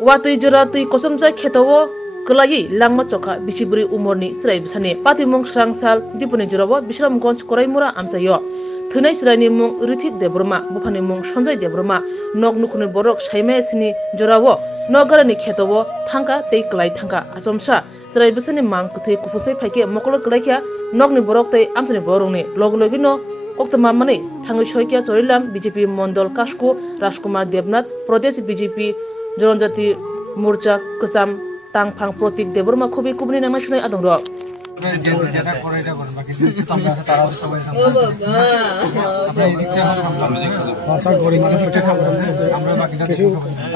Watui jora tui kosomja khetowo kelai langma chokha bisiburi umorni srai bsane patimung srangsal dipuni jorabo bisramgঞ্জ koraimura amchayo thunai srani mung rithik debroma bufani mung sonjay debroma nok nukuni borok saimai sini jorawo nogarani khetowo thangka tei klai thangka asomsa srai bsani mang kuthai kupusai phaike mokolo klaikya nokni borok tei amchani borokni loglogino oktama mane thangai soikya chorilam BJP mondol kasku Rajkumar Devnath Pradesh BJP Jonjati Morcha Kusam Tangphang Protik Deborma Khobi Kubni nama sunai adong ro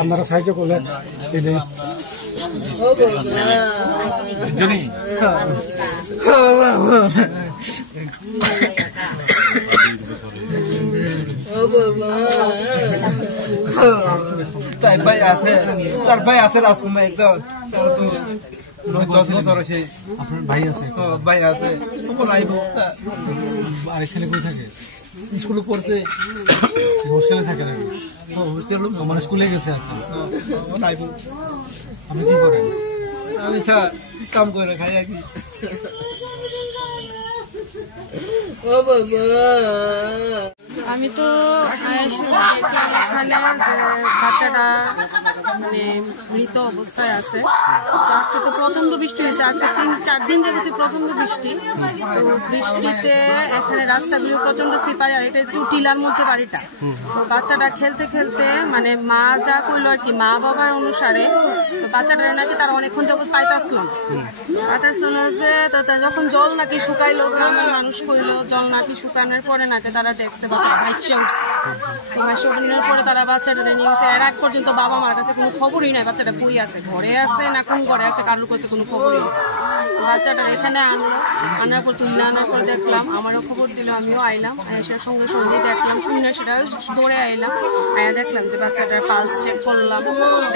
আপনারা সাহায্য করলে তার ভাই আছে রাজকুমার একদম তার তো 9-10 বছর আছে আপনার ভাই আছে ভাই আছে কোন আইব আর ছেলে কই থাকে স্কুলে পড়ছে হোস্টেলে থাকে নাকি হোস্টেলে মানে স্কুলে গেছে আছে কোন আইব আপনি কি করেন আমি স্যার কাম করে খাই আর কি ও বাবা আমি তো এখানে যে বাচ্চাটা মানে মৃত অবস্থায় আছে আজকে তো প্রচন্ড বৃষ্টি হয়েছে আজকে 3-4 দিন যাবতীয় প্রচন্ড বৃষ্টি তো বৃষ্টিতে এখানে রাস্তাগুলো প্রচন্ড স্লিপারি আর এটা একটু টিলার মধ্যে বাড়িটা তো বাচ্চাটা খেলতে খেলতে মানে মা যা কইলো আর কি মা বাবার অনুসারে তো বাচ্চাটা নাকি তারা অনেকক্ষণ যাবত পাইতাছিল না যে যখন জল নাকি শুকাইলো গ্রামের মানুষ কইলো জল নাকি শুকানোর পরে নাকি তারা দেখছে বাচ্চাটা ভাইসে উঠছে তো ভাইসে উঠানোর পরে তারা বাচ্চাটা নিয়ে গেছে এর আগ পর্যন্ত বাবা মার কাছে কোনো খবরই নাই বাচ্চাটা কই আছে ঘরে আছে না কোন ঘরে আছে কারোর কাছে কোনো খবরই নেই বাচ্চাটা এখানে আনার পর তুললে আনার পর দেখলাম আমারও খবর দিল আমিও আইলাম এসে সঙ্গে সঙ্গে দেখলাম শুনে সেটা দৌড়ে আইলাম দেখলাম যে বাচ্চাটার পালস চেক করলাম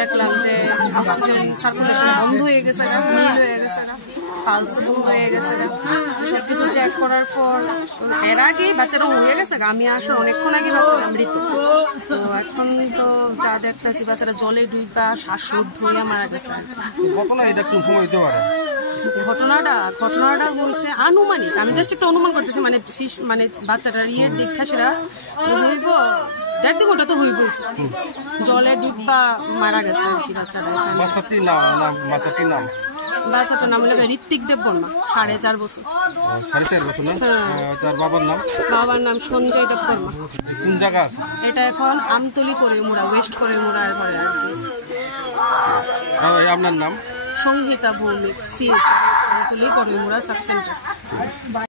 দেখলাম যে অক্সিজেন সার্কুলেশন বন্ধ হয়ে গেছে না নীল হয়ে গেছে না পালসও বন্ধ হয়ে গেছে না সবকিছু চেক করার পর এর আগে বাচ্চাটা হয়ে গেছে আমি আসার অনেকক্ষণ আগে বাচ্চাটা মৃত তো এখন তো যা দেখতেছি বাচ্চাটা জলে ডুইবা শ্বাসরোধ হয়ে মারা গেছে ঘটনাটা বলছে আনুমানিক আমি জাস্ট একটা অনুমান করতেছি মানে বাচ্চাটার ইয়ের দীক্ষা সেটা হইব 1.5 ঘন্টা তো হইব জলে ডুববা মারা গেছে আর কি বাচ্চাটা বাচ্চাটার নাম হলো ঋত্বিক দেববর্মা 4.5 বছর 4.5 বছর না তার বাবার নাম সঞ্জয় দেববর্মা কোন জায়গা আছে এটা এখন আমতলি করে মোড়া ওয়েস্ট করে মোড়ার ঘরে আর কি আপনার নাম সংহিতা ভৌমিক সিএচ আমতলি করে মোড়া সাব সেন্টার